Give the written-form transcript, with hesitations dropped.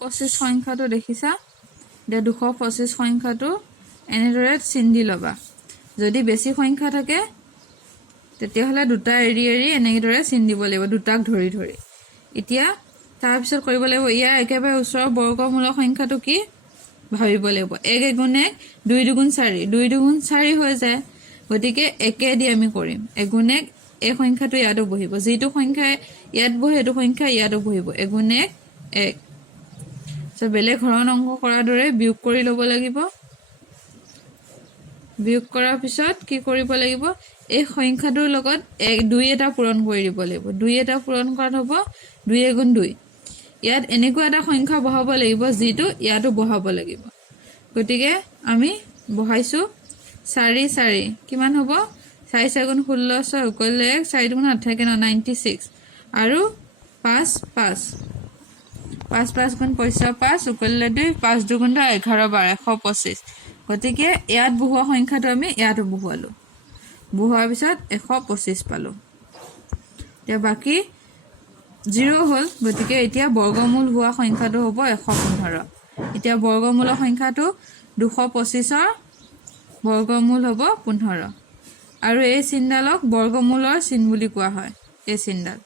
25 সংখ্যাটো দেখিছা দে 225 সংখ্যাটো এনেদৰে চিন দি লবা যদি বেছি সংখ্যা থাকে তেতিয়াহলে দুটা এৰি এৰি এনেদৰে চিন দিব লাগিব দুটাক ধৰি ধৰি এতিয়া তাৰ পিছত কৰিব লাগিব ইয়া একেবাৰে ওচৰৰ বৰ্গমূলৰ সংখ্যাটো কি ভাবিব লাগিব 1 গুণ 1 2 গুণ 4 2 গুণ 4 হৈ যায় গতিকে একে দি আমি কৰিম 1 গুণ 1 এই সংখ্যাটো ইয়াতো বহিব যেটো সংখ্যা ইয়াত বহে এটো সংখ্যা ইয়াতো বহিব 1 গুণ 1 1 সো বেলেগ হৰণ অংক কৰাৰ দৰে বিয়োগ কৰি ল'ব লাগিব বিয়োগ কৰাৰ পিছত কি কৰিব লাগিব এই সংখ্যাটোৰ লগত 1 2 এটা পূৰণ কৰি দিব লাগিব 2 এটা পূৰণ কৰাত হ'ব 2 গুণ 2 ইয়াত এনেকুৱা এটা সংখ্যা বহাব লাগিব যেটো ইয়াতো বহাব লাগিব গতিকে আমি বহাইছো 4 4 কিমান হ'ব 4 4 গুণ 16 1 4 গুণ 8 থাকে 96 আৰু 5 5 5 5 গুণ 5 উকলিলে 2 5 2 গুণ 11 12 125 গতিকে ইয়াত বহুৱা সংখ্যাটো আমি ইয়াতো বহুৱালো বহুৱাৰ পিছত 125 পালো এতিয়া বাকি 0 হল গতিকে এতিয়া বৰ্গমূল হোৱা সংখ্যাটো হ'ব 115 এতিয়া বৰ্গমূলৰ সংখ্যাটো 225 ৰ বৰ্গমূল হ'ব 15 আৰু এই চিহ্নডালক বৰ্গমূলৰ চিহ্ন বুলি কোৱা হয় এই চিহ্নডাল